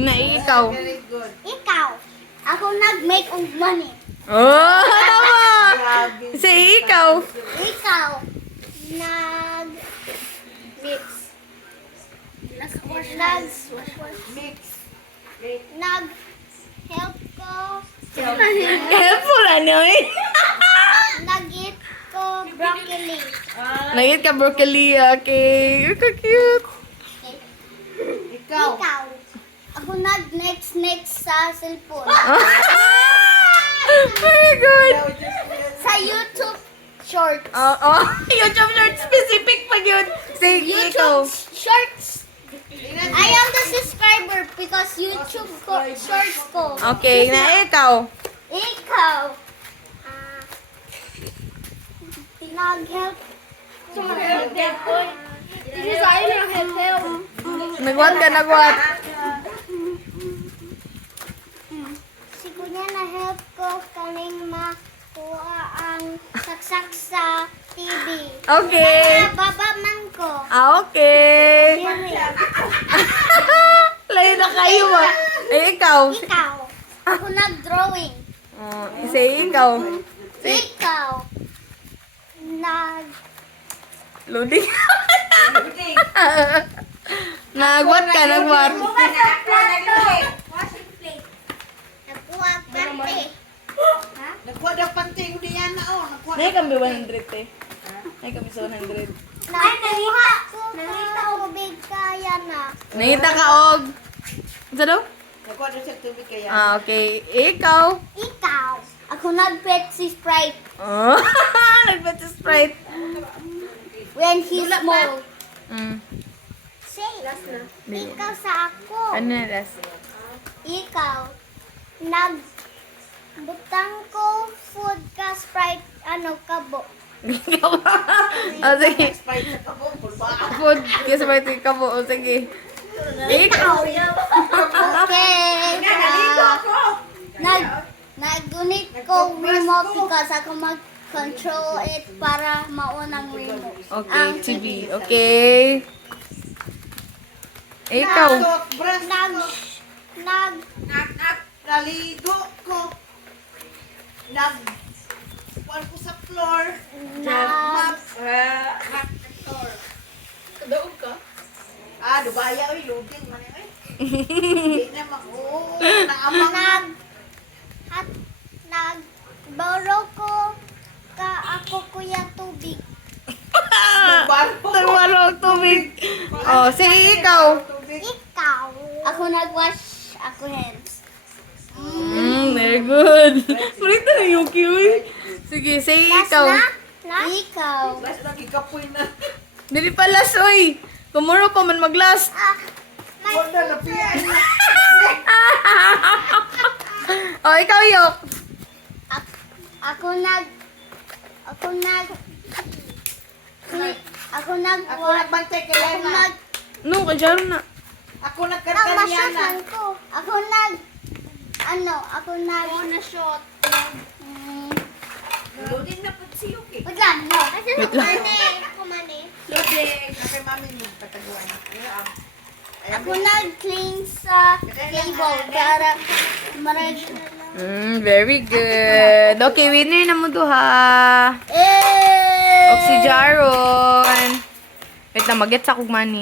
Na ikaw. Very good. Ikaw. Ako nag-make of money. Oh, tama. Grabe. Say ikaw. Ikaw. Nag-mix. Mix. Nag-help ko. Helpful ano eh. Nag-eat ko broccoli. Nagit ka broccoli, okay. You're so cute. Ikaw. Ikaw. Ako nag-next sa cellphone. Very good. Sa YouTube Shorts. Oh, YouTube short specific pa yun. Say ikaw. YouTube Shorts. I am the subscriber because YouTube Shorts ko. Okay, na ikaw. Ikaw. Nag-help. Nagwat ka, nagwat. Si Kuya na-help ko kaning makuha ang saksak sa TV. Okay. Kaya baba man ko. Okay. Dili. Layo na kayo ah. Eh, ikaw. Ikaw. Ako nag-drawing. Oh, say ikaw. Ikaw. Nag... Loading. Nagwat ka, nagwat. Nakuha pante. Ha? Nagkuha daw panting di yan na oh. Nagkuha. Nay kami 100 eh. Nay kami sa 100. Nakuha ko tubig kaya na. Nangita ka og. Ano daw? Nagkuha daw sa tubig kaya. Okay. Ikaw. Ikaw. Ako nag-pet si Sprite Oh, nagbat sa Sprite. when he's small. Say, ikaw sa ako. Ano na last? Ikaw. Nagbutang ko food ka Sprite, kabo. Ikaw. Oh, sige. Sprite sa kabong. Pulba. Food. Kasi ba ito ka mo? Oh, sige. Ikaw. Okay. Naligo ako. Nag-unit ko remote because ako mag-control it para maunang remote. Okay, Ang TV. Okay. Ikaw. Toothbrush ko. Naligo ko. Kuhan ko sa floor. Map floor. Daog ka? Dubaya oy, loading man eh. Hindi na mako. Naamang. Nag-borrow ko ako kuya tubig. Nagwarong tubig. Oh, sige ikaw. Ikaw. Ako nag-wash ako hands. Very good. Ulit na yung cute. Sige, sige ikaw. Ikaw. Last na gikapoy na. Dili pa last, oy. Tomorrow pa man mag-last. Wala na piyan. Oh, ikaw, Yok. Ako nagbantay kaya na. No, kadyaro na. Ako nagkarkanya na. Ako na shot. Loading na po si Yuki. Wait lang, no. Wait lang. Ako mani. Loading. Kay mami mo pataguan. Ako nag-clean sa table para marag... Very good. Okay, winner na mo duha. Eh! Og si Jaron. Wait lang, mag-get sa kong money.